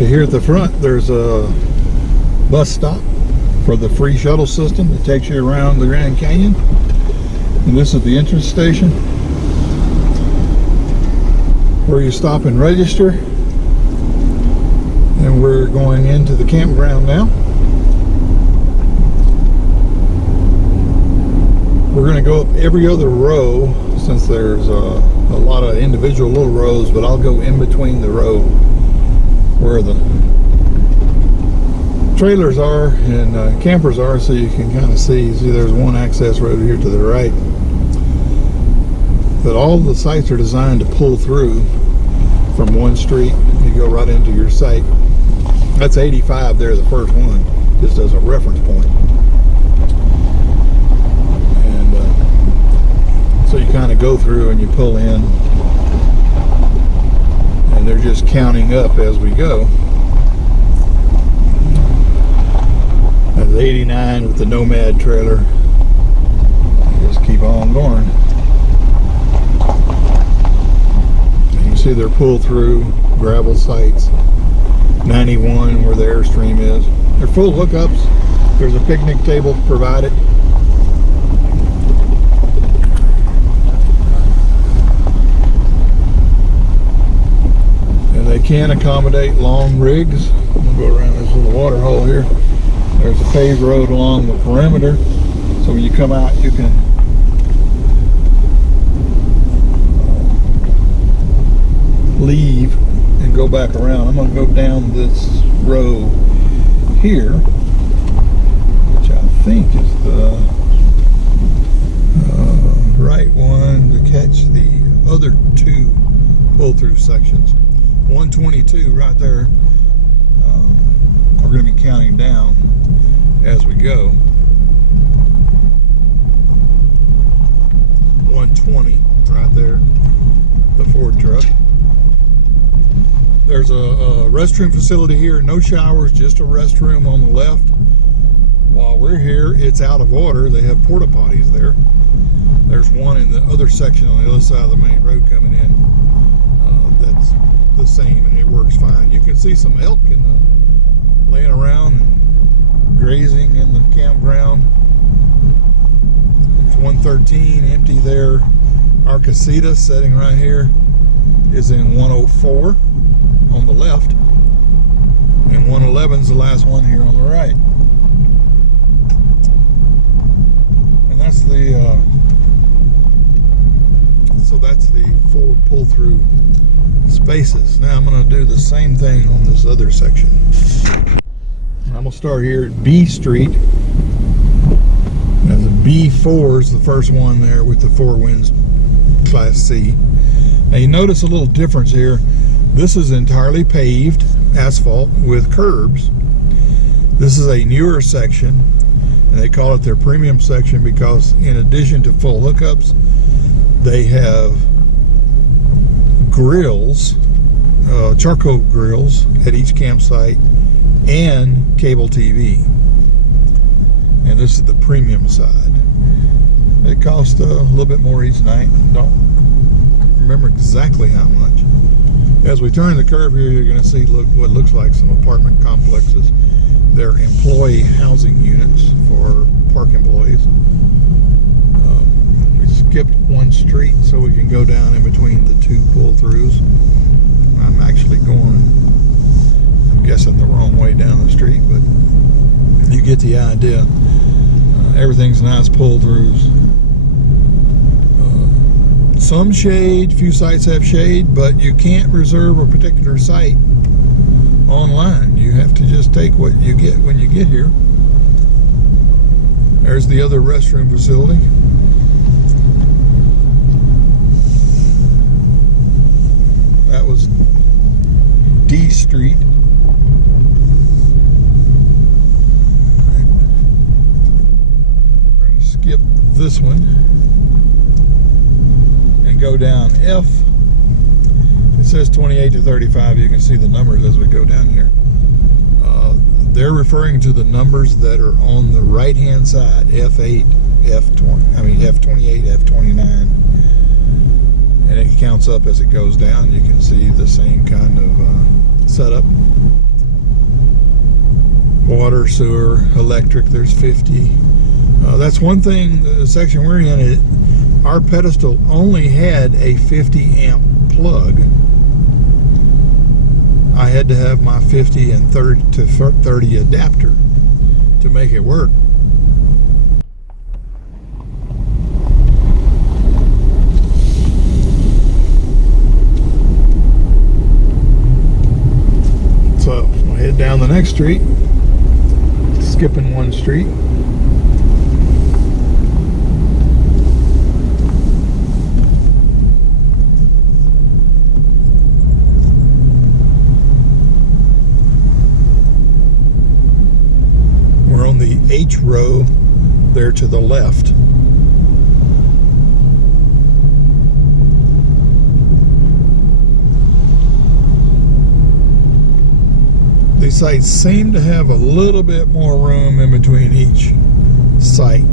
Here at the front, there's a bus stop for the free shuttle system that takes you around the Grand Canyon. And this is the entrance station where you stop and register. And we're going into the campground now. We're going to go up every other row since there's a lot of individual little rows, but I'll go in between the row where the trailers are and campers are, so you can kind of see there's one access road here to the right. But all the sites are designed to pull through from one street. You go right into your site. That's 85 there, the first one, just as a reference point. And so you kind of go through and you pull in, and they're just counting up as we go. That's 89 with the Nomad trailer. Just keep on going. And you see they're pulled through gravel sites. 91 where the Airstream is. They're full hookups. There's a picnic table provided. And they can accommodate long rigs. I'm going to go around this little water hole here. There's a paved road along the perimeter. So when you come out, you can leave and go back around. I'm going to go down this row here, which I think is the right one to catch the other two pull-through sections. 122 right there. We're going to be counting down as we go. 120 right there, the Ford truck. There's a restroom facility here, no showers, just a restroom on the left. While we're here, it's out of order. They have porta potties there. There's one in the other section on the other side of the main road coming in. That's the same, and it works fine. You can see some elk laying around and grazing in the campground. There's 113 empty there. Our Casita sitting right here is in 104 on the left, and 111 is the last one here on the right. And that's the so that's the 4 pull-through spaces. Now I'm going to do the same thing on this other section. I'm going to start here at B Street. Now the B4 is the first one there with the 4 winds Class C. Now you notice a little difference here. This is entirely paved asphalt with curbs. This is a newer section, and they call it their premium section because in addition to full hookups, they have grills, charcoal grills at each campsite, and cable TV. And this is the premium side. It costs a little bit more each night. Don't remember exactly how much. As we turn the curve here, you're going to see what looks like some apartment complexes. They're employee housing units for park employees. We skipped one street so we can go down in between the 2 pull-throughs. I'm actually going, I'm guessing, the wrong way down the street, but you get the idea. Everything's nice pull-throughs. Some shade, few sites have shade, but you can't reserve a particular site online. You have to just take what you get when you get here. There's the other restroom facility. That was D Street. We're going to skip this one and go down F. It says 28 to 35. You can see the numbers as we go down here. They're referring to the numbers that are on the right hand side. F8, F28, F29. And it counts up as it goes down. You can see the same kind of setup. Water, sewer, electric, there's 50. That's one thing, the section we're in, our pedestal only had a 50 amp plug. I had to have my 50 and 30 adapter to make it work. So we'll head down the next street, skipping one street. We're on the H row there to the left. These sites seem to have a little bit more room in between each site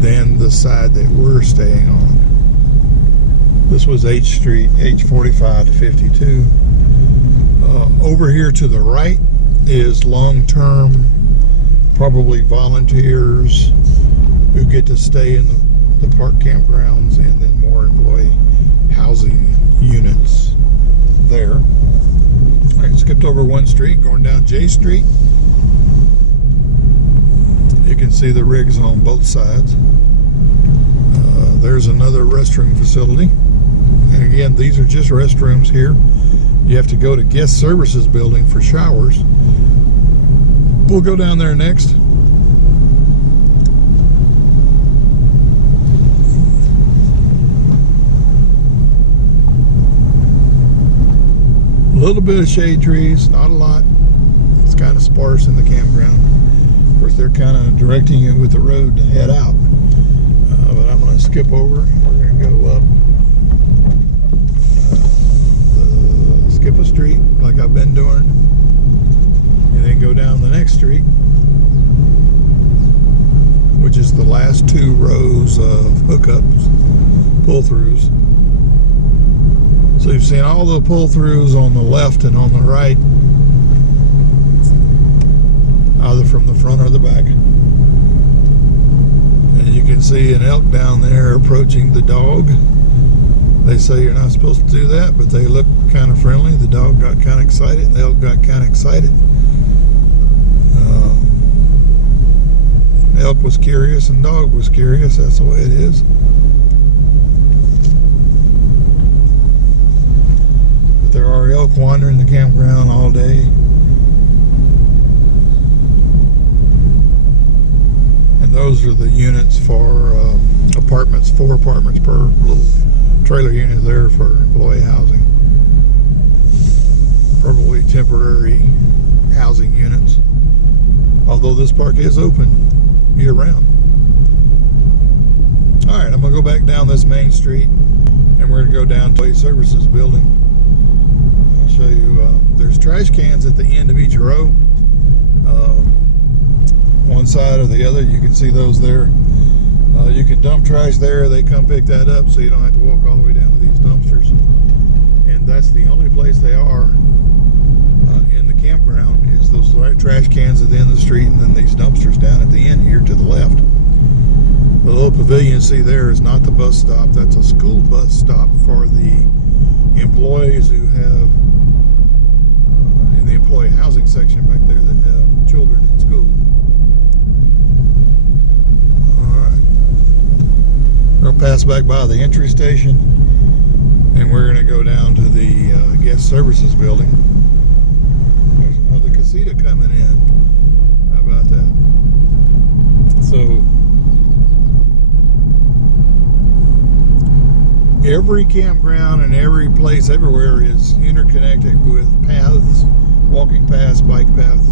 than the side that we're staying on. This was H Street, H45 to 52. Over here to the right is long-term, probably volunteers who get to stay in the park campgrounds, and then more employee housing units there. All right, skipped over one street, going down J Street. You can see the rigs on both sides. There's another restroom facility. And again, these are just restrooms here. You have to go to guest services building for showers. We'll go down there next. A little bit of shade trees, not a lot. It's kind of sparse in the campground. Of course, they're kind of directing you with the road to head out. But I'm going to skip over. We're going to go up, skip a street like I've been doing, and then go down the next street, which is the last two rows of hookups, pull-throughs. So you've seen all the pull-throughs on the left and on the right, either from the front or the back. And you can see an elk down there approaching the dog. They say you're not supposed to do that, but they look kind of friendly. The dog got kind of excited, and the elk got kind of excited. Elk was curious and dog was curious. That's the way it is. But there are elk wandering the campground all day. And those are the units for apartments, 4 apartments per little trailer unit there for employee housing. Probably temporary housing units. Although this park is open year round. Alright, I'm going to go back down this main street, and we're going to go down to a services building. I'll show you, there's trash cans at the end of each row. One side or the other, you can see those there. You can dump trash there, they come pick that up, so you don't have to walk all the way down to these dumpsters. And that's the only place they are in the campground, is those trash cans at the end of the street, and then these dumpsters down at the end here to the left. The little pavilion you see there is not the bus stop. That's a school bus stop for the employees who have, in the employee housing section back there, that have children in school. Alright. We're going to pass back by the entry station, and we're going to go down to the guest services building. There's another Casita coming in. How about that? So, every campground and every place everywhere is interconnected with paths, walking paths, bike paths.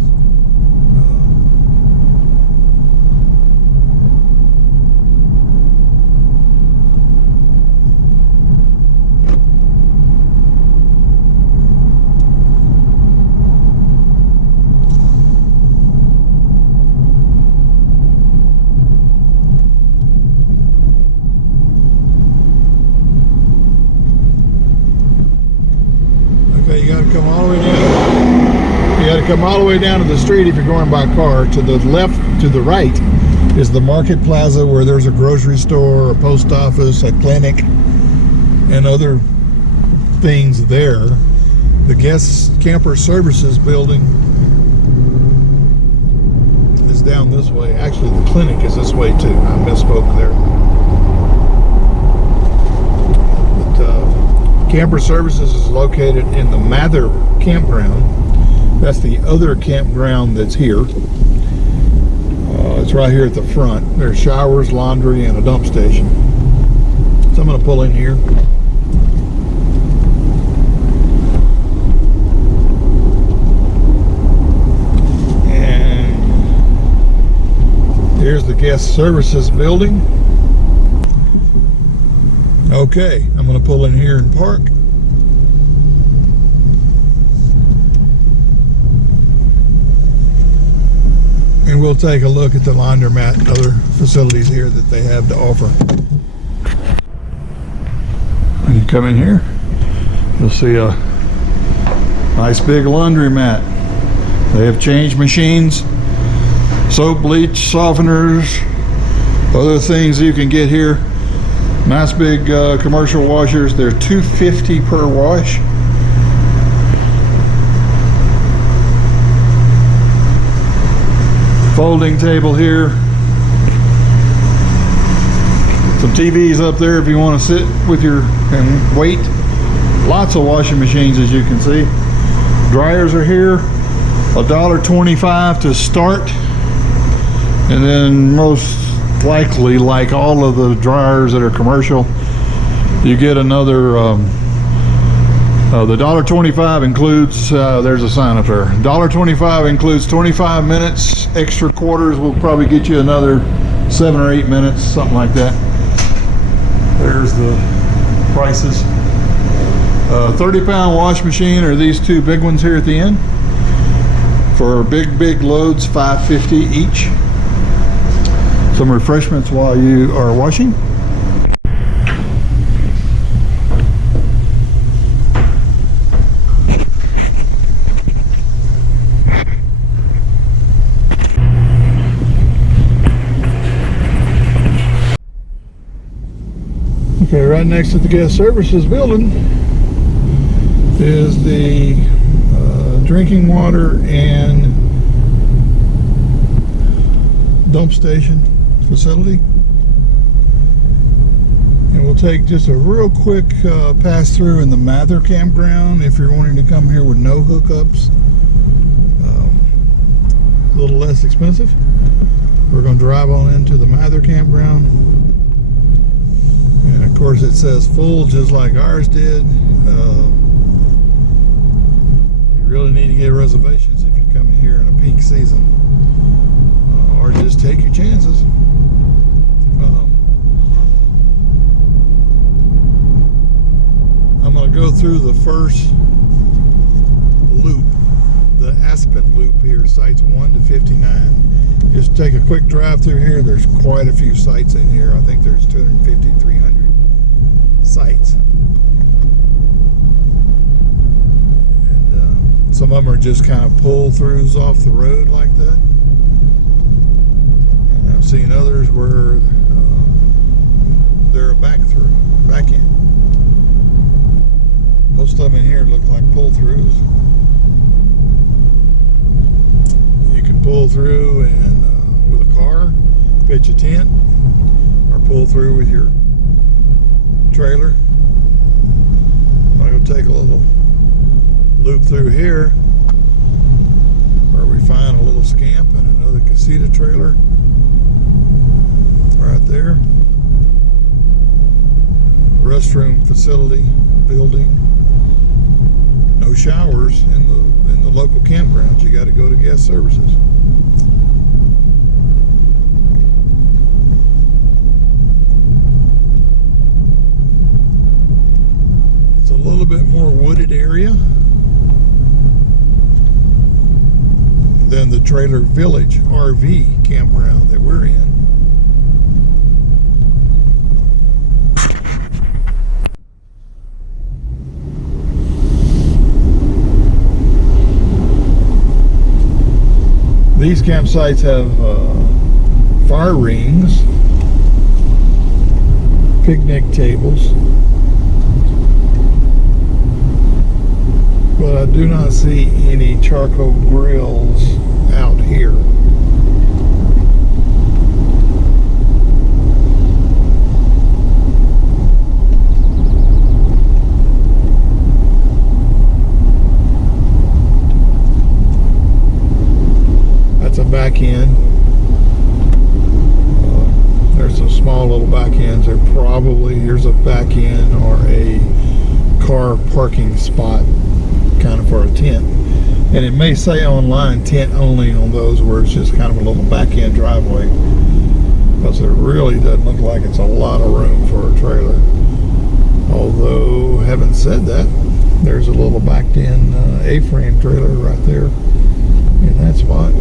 come all the way down to the street if you're going by car. To the left, to the right, is the market plaza where there's a grocery store, a post office, a clinic, and other things there. The guest camper services building is down this way. Actually, the clinic is this way too. I misspoke there. Camper Services is located in the Mather Campground. That's the other campground that's here. It's right here at the front. There's showers, laundry, and a dump station. So I'm going to pull in here. And here's the Guest Services building. Okay, I'm going to pull in here and park. And we'll take a look at the laundromat and other facilities here that they have to offer. When you come in here, you'll see a nice big laundromat. They have change machines, soap, bleach, softeners, other things you can get here. Nice big commercial washers. They're $2.50 per wash. Folding table here. Some TVs up there if you want to sit with your and wait. Lots of washing machines, as you can see. Dryers are here. $1.25 to start, and then most likely, like all of the dryers that are commercial, you get another the $1.25 includes there's a sign up there. $1.25 includes 25 minutes. Extra quarters will probably get you another 7 or 8 minutes, something like that. There's the prices. 30-pound wash machine are these two big ones here at the end. For big loads, $5.50 each. Some refreshments while you are washing. Okay, right next to the guest services building is the drinking water and dump station facility. And we'll take just a real quick pass through in the Mather Campground if you're wanting to come here with no hookups. A little less expensive. We're going to drive on into the Mather Campground. And of course it says full just like ours did. You really need to get reservations if you're coming here in a peak season. Or just take your chances. I'm going to go through the first loop, the Aspen loop here, sites 1 to 59. Just take a quick drive through here. There's quite a few sites in here. I think there's 250 to 300 sites. And some of them are just kind of pull-throughs off the road like that. And I've seen others where they're a back end. Most of them in here look like pull-throughs. You can pull through and with a car, pitch a tent, or pull through with your trailer. I'm going to take a little loop through here where we find a little scamp and another Casita trailer right there. Restroom facility building. No showers in the local campgrounds. You got to go to guest services. It's a little bit more wooded area than the Trailer Village RV campground that we're in. These campsites have fire rings, picnic tables, but I do not see any charcoal grills out here. That's a back end. There's some small little back ends. Here's a back end or a car parking spot, kind of for a tent. And it may say online tent only on those where it's just kind of a little back end driveway, because it really doesn't look like it's a lot of room for a trailer. Although, having said that, there's a little backed in A-frame trailer right there in that spot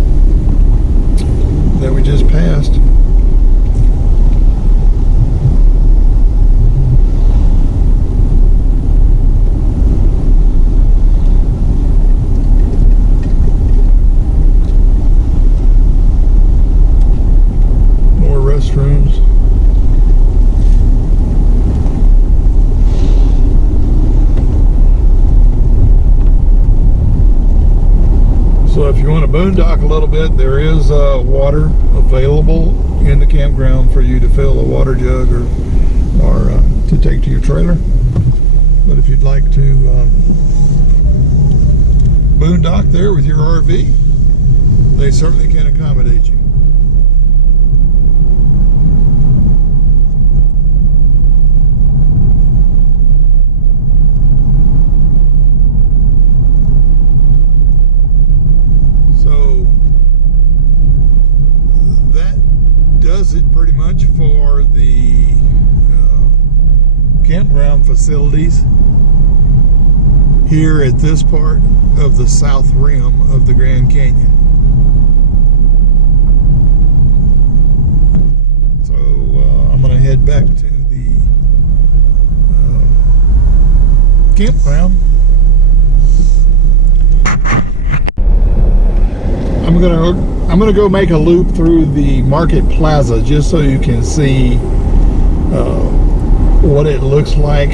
that we just passed. Restrooms. So if you want to boondock a little bit, there is water available in the campground for you to fill a water jug or to take to your trailer. But if you'd like to boondock there with your RV, they certainly can accommodate you. Does it pretty much for the campground facilities here at this part of the south rim of the Grand Canyon. So I'm going to head back to the campground. I'm gonna go make a loop through the market plaza just so you can see what it looks like.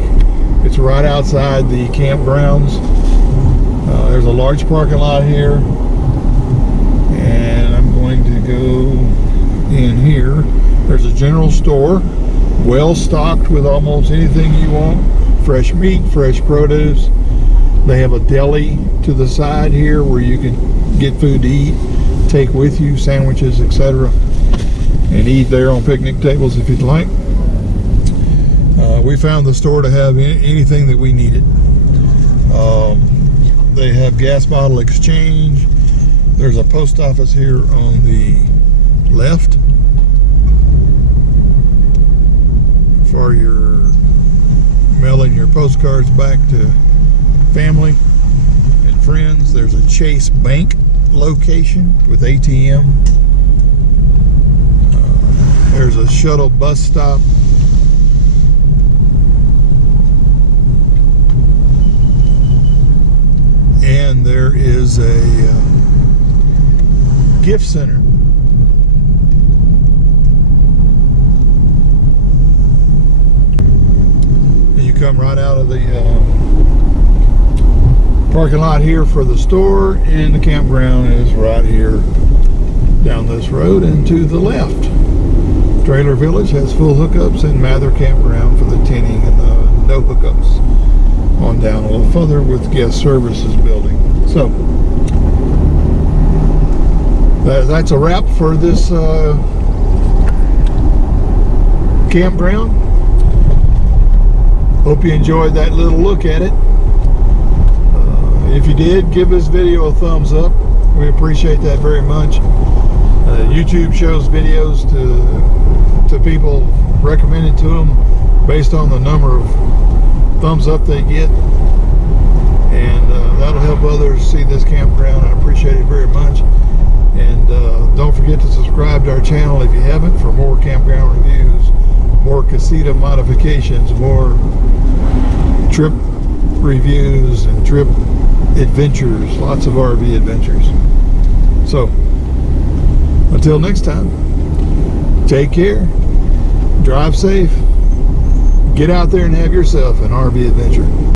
It's right outside the campgrounds. There's a large parking lot here, and I'm going to go in here. There's a general store, well stocked with almost anything you want. Fresh meat, fresh produce. They have a deli to the side here where you can get food to eat, take with you, sandwiches, etc., and eat there on picnic tables if you'd like. We found the store to have anything that we needed. They have gas bottle exchange. There's a post office here on the left for your mailing your postcards back to family and friends. There's a Chase Bank location with ATM. There's a shuttle bus stop. And there is a gift center. And you come right out of the parking lot here for the store, and the campground is right here down this road and to the left. Trailer Village has full hookups, and Mather Campground for the tinning and the no hookups on down a little further with guest services building. So that's a wrap for this campground. Hope you enjoyed that little look at it. If you did, give this video a thumbs up. We appreciate that very much. YouTube shows videos to people, recommended to them based on the number of thumbs up they get, and that'll help others see this campground. I appreciate it very much. And don't forget to subscribe to our channel if you haven't, for more campground reviews, more Casita modifications, more trip reviews and trip adventures, lots of RV adventures. So Until next time, take care, drive safe, get out there and have yourself an RV adventure.